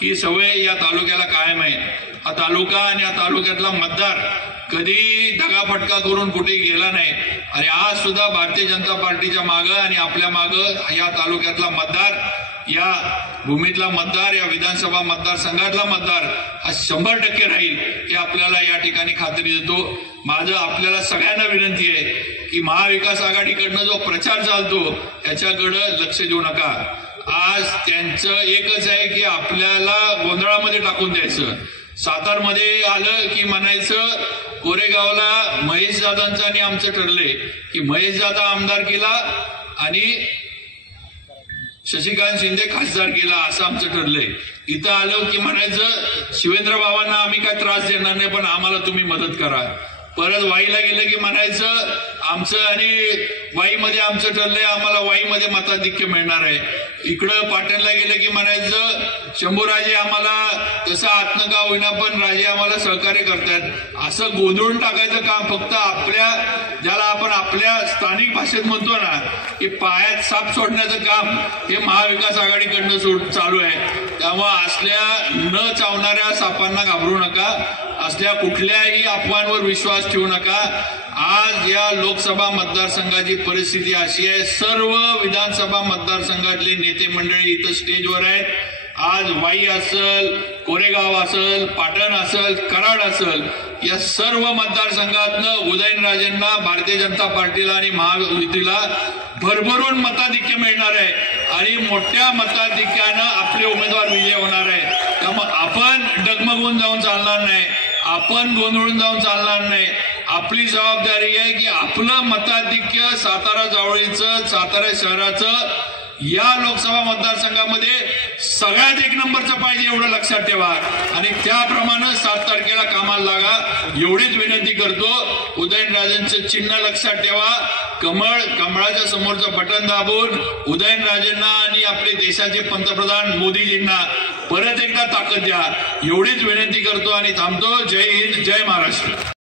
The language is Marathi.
ही सवय या तालुक्याला कायम आहे। हा तालुका आणि या तालुक्यातला मतदार कधी दगाफटका करून कुठे गेला नाही आणि आज सुद्धा भारतीय जनता पार्टीच्या मागे आणि आपल्या मागे या तालुक्यातला मतदार, या भूमीतला मतदार, या विधानसभा मतदारसंघातला मतदार हा 100% राहील हे आपल्याला या ठिकाणी खात्री देतो। माझं आपल्याला सगळ्यांना विनंती आहे की महाविकास आघाडीकडनं जो प्रचार चालतो याच्याकडे लक्ष देऊ नका। आज त्यांचं एकच आहे की आपल्याला गोंधळामध्ये टाकून द्यायचं। सातारमध्ये आलं की म्हणायचं कोरेगावला महेश दादांचं आणि आमचं ठरलंय की महेश दादा आमदार केला आणि शशिकांत शिंदे खासदार केला असं आमचं ठरलंय। इथं आलं की म्हणायचं शिवेंद्र बाबांना आम्ही काय त्रास देणार नाही पण आम्हाला तुम्ही मदत करा। परत वाईला गेलं की म्हणायचं आमचं आणि वाईमध्ये आमचं ठरलंय, आम्हाला वाईमध्ये मताधिक्य मिळणार आहे। इकडं पाटणला गेलं की म्हणायचं शंभूराजे आम्हाला तसं आतनं का होईना पण राजे आम्हाला सहकार्य करतात। असं गोंधळून टाकायचं काम फक्त आपल्या, ज्याला आपण आपल्या स्थानिक भाषेत म्हणतो ना की पायात साप सोडण्याचं काम हे महाविकास आघाडीकडनं चालू आहे। त्यामुळे असल्या न चावणाऱ्या सापांना घाबरू नका, असल्या कुठल्याही अफवांवर विश्वास ठेवू नका। आज या लोकसभा मतदारसंघाची परिस्थिती अशी आहे, सर्व विधानसभा मतदारसंघातले नेते मंडळी इथं स्टेजवर आहेत। आज वाई असेल, कोरेगाव असेल, पाटण असेल, कराड असेल, या सर्व मतदारसंघातनं उदयनराजेंना, भारतीय जनता पार्टीला आणि महायुतीला भरभरून मताधिक्य मिळणार आहे आणि मोठ्या मताधिक्यानं आपले उमेदवार विजय होणार आहे। त्यामुळे आपण डगमगून जाऊन चालणार नाही, आपण गोंधळून जाऊन चालणार नाही। आपली जबाबदारी आहे की आपलं मताधिक्य सातारा जावळीचं, सातारा शहराचं या लोकसभा मतदारसंघामध्ये सगळ्यात एक नंबरचं पाहिजे एवढं लक्षात ठेवा आणि त्याप्रमाणे 7 तारखेला कामाला लागा एवढीच विनंती करतो। उदयनराजेंचं चिन्ह लक्षात ठेवा, कमळ, कमळाच्या समोरचं बटन दाबून उदयनराजेंना आणि आपले देशाचे पंतप्रधान मोदीजींना परत एकदा ताकद द्या एवढीच विनंती करतो आणि थांबतो। जय हिंद, जय महाराष्ट्र।